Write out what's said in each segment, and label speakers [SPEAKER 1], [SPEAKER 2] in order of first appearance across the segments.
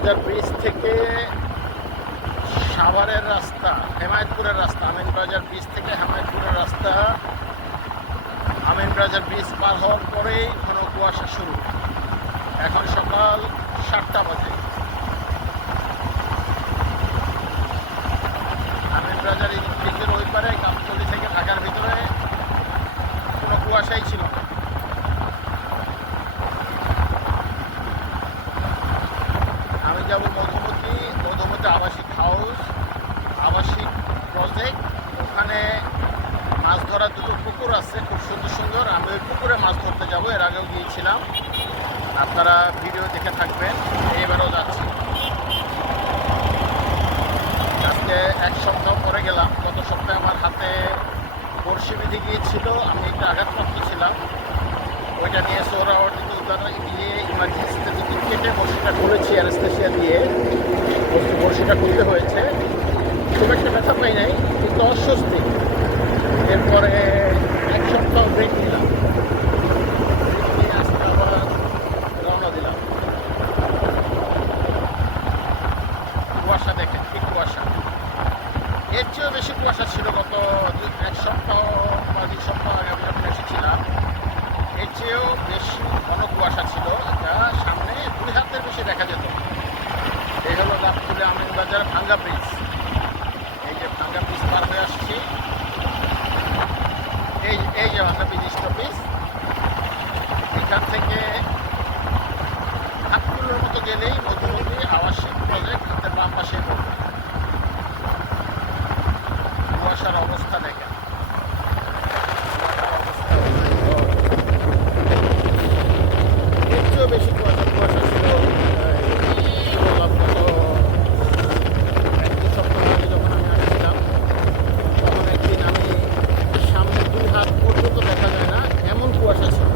[SPEAKER 1] Cox's Bazar bridge থেকে সাভারের রাস্তা, হেমায়তপুরের রাস্তা আমিনবাজার ব্রিজ থেকে হেমায়তপুরের রাস্তা আমিনবাজার ব্রিজ পার হওয়ার পরেই ঘন কুয়াশা শুরু। এখন সকাল সাতটা বাজে। আমি মধুমতি মধুমতি আবাসিক হাউস আবাসিক প্রজেক্ট ওখানে মাছ ধরার দুটো পুকুর আছে, খুব সুন্দর সুন্দর। আমি ওই পুকুরে মাছ ধরতে যাব, এর আগেও গিয়েছিলাম। আপনারা ভিডিও দেখে থাকবেন। এবারও যাচ্ছি। আজকে এক সপ্তাহ পরে গেলাম। গত সপ্তাহে আমার হাতে বড়শি বেঁধে গিয়েছিল। আমি একটু আঘাতপ্রাপ্ত ছিলাম। ওইটা নিয়ে সোহরাওয়ার্ডিতে উদ্ধার দিয়ে ইমার্জেন্সিতে দুদিন কেটে বড়শিটা করেছি অ্যানেস্থেশিয়া দিয়ে। বড়শিটা খুলতে হয়েছে। খুব একটা ব্যথা পাই নাই, কিন্তু অস্বস্তি। এরপরে এক সপ্তাহ ব্রেক নিলাম। কুয়াশা দেখেন, কি কুয়াশা। এর চেয়েও বেশি কুয়াশা ছিল গত এক সপ্তাহ বা দুই সপ্তাহ আগে আমি যখন এসেছিলাম এর চেয়েও বেশি ঘন কুয়াশা ছিল যা সামনে দুই হাতের বেশি দেখা যেত এই হলো আমিনবাজার ভাঙ্গা ব্রিজ এই যে ভাঙ্গা ব্রিজ পার হয়ে আসছি, এই এই যে ভাঙ্গা ব্রিজ স্টপিস এখান থেকে হাত কিলোর মতো গেলেই মধুমতি আবাসিক প্রজেক্ট হাতের বাম পাশে পড়বে কুয়াশার অবস্থা দেখেন এর চেয়েও বেশি কুয়াশা কুয়াশা ছিল এই বললাম গত এক দু সপ্তাহ আগে যখন আমি আসছিলাম তখন একদিন আমি সামনে দুই হাত পর্যন্ত দেখা যায় না এমন কুয়াশা ছিল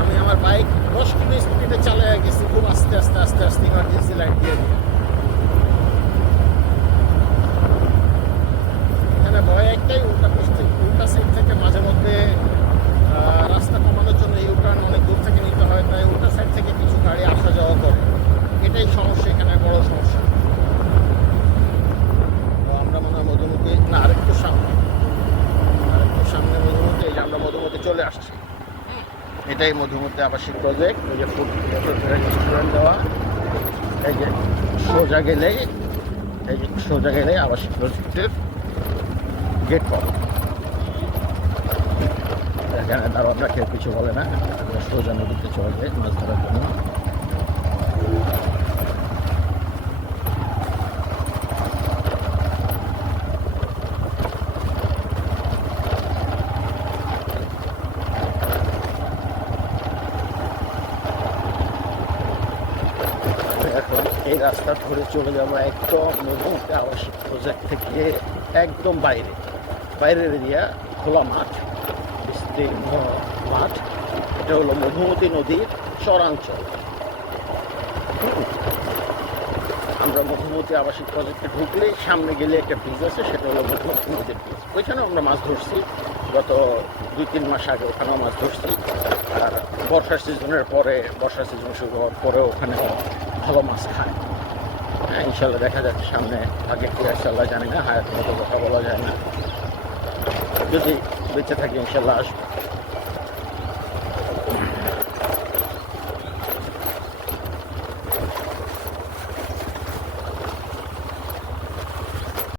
[SPEAKER 1] আমি আমার বাইক দশ কিলো স্পিডে চালিয়ে গেছি, খুব আস্তে আস্তে আস্তে আস্তে ইমার্জেন্সি লাইট দিয়ে দিয়ে এখানে ভয় একটাই, উল্টা উল্টা সাইড থেকে মাঝে মধ্যে রাস্তা কমানোর জন্য এই অনেক দূর থেকে নিতে হয়, তাই উল্টা সাইড থেকে কিছু গাড়ি আসা যাওয়া করে। এটাই সমস্যা, এখানে বড় সমস্যা। আমরা মনে হয় মধুমতি না, আরেকটু সামনে। আরেকটু সামনে মধুমতি আমরা মধুমতি চলে আসছি। এটাই মধুমতি আবাসিক প্রজেক্ট ওই যে ফুড রেস্টুরেন্ট দেওয়া। এই যে সোজা গেলেই, এই যে সোজা গেলেই আবাসিক প্রজেক্টের গেট পাওয়া এখানে দারোয়ানরা কেউ কিছু বলে না সোজা নদীতে চলে যায় মাছ ধরার জন্য এখন এই রাস্তা ধরে চলে যাব একদম মধুমতি আবাসিক প্রজেক্ট থেকে একদম বাইরে। বাইরের এরিয়া খোলা মাঠ, বিস্তীর্ণ মাঠ। এটা হলো মধুমতি নদীর চরাঞ্চল। আমরা মধুমতি আবাসিক প্রজেক্টে ঢুকলেই সামনে গেলে একটা ব্রিজ আছে, সেটা হলো মধুমতি নদীর ব্রিজ ওইখানেও আমরা মাছ ধরছি। গত দুই, তিন মাস আগে ওখানেও মাছ ধরছি। আর বর্ষার সিজনের পরে, বর্ষার সিজন শুরু হওয়ার পরে ওখানে ভালো মাছ খায়। হ্যাঁ ইনশাল্লাহ দেখা যাচ্ছে সামনে আগে কি ইনশাল্লাহ জানি না হায়াত মতো কথা বলা যায় না। যদি বেঁচে থাকি, ইনশাল্লাহ আসব।